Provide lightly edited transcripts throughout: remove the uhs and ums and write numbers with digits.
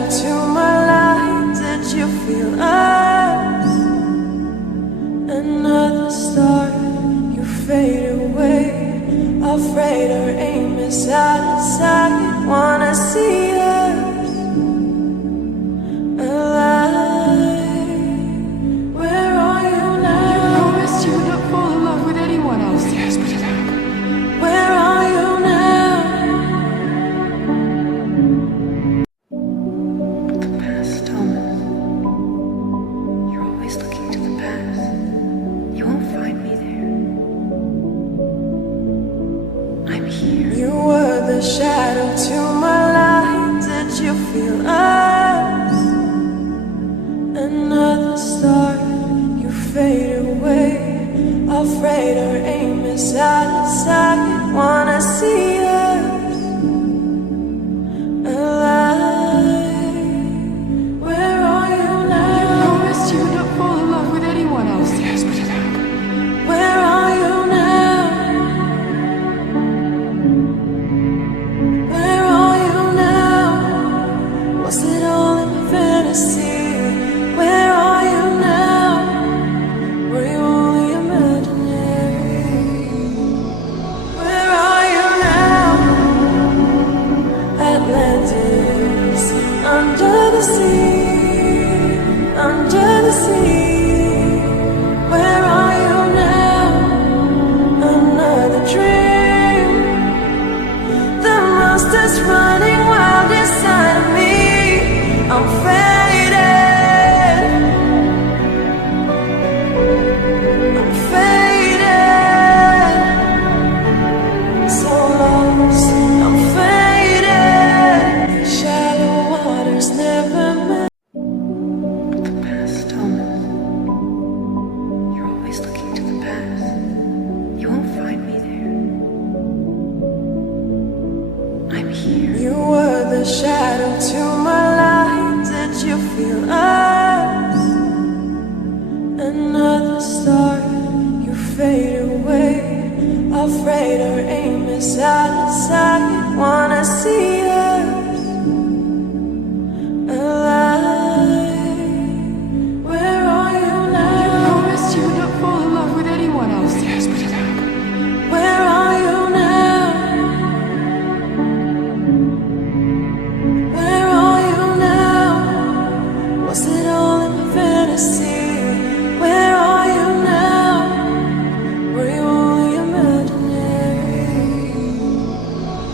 shadow to my light. Did you feel us? Another star, you fade away. Afraid our aim is out of sight. Wanna see us alive. Where are you now? You promised you would not fall in love with anyone else. Yes, but it happened. Where are you now? The past, Thomas. You're always looking to the past. You won't find me there. I'm here. You were the shadow to my light. Did you feel us? Another star, you fade away. Afraid our aim is out of sight. Wanna see us alive. Where are you now? You promised you would not fall in love with anyone else. Yes, but it happened. Where are you now? Where are you now? Was it all in my fantasy? Where are you now? Were you only imaginary? Where are you now? Atlantis, under the sea, under the sea. Where are you now? Another dream. The monster's running wild inside of me. I'm faded. I'm faded. So lost. I'm faded. Shallow waters never met. The past, Thomas. You're always looking to the past. You won't find me there. I'm here. You were the shadow to my light. Did you feel us? Another star, you fade away. Afraid our aim is out of sight. Wanna see us alive. Where are you now? You promised you would not fall in love with anyone else. Yes, but it happened. Where are you now? Where are you now? Was it all in my fantasy? Where are you now? Were you only imaginary?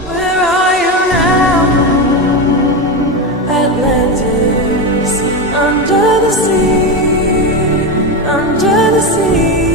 Where are you now? Atlantis, under the sea, under the sea.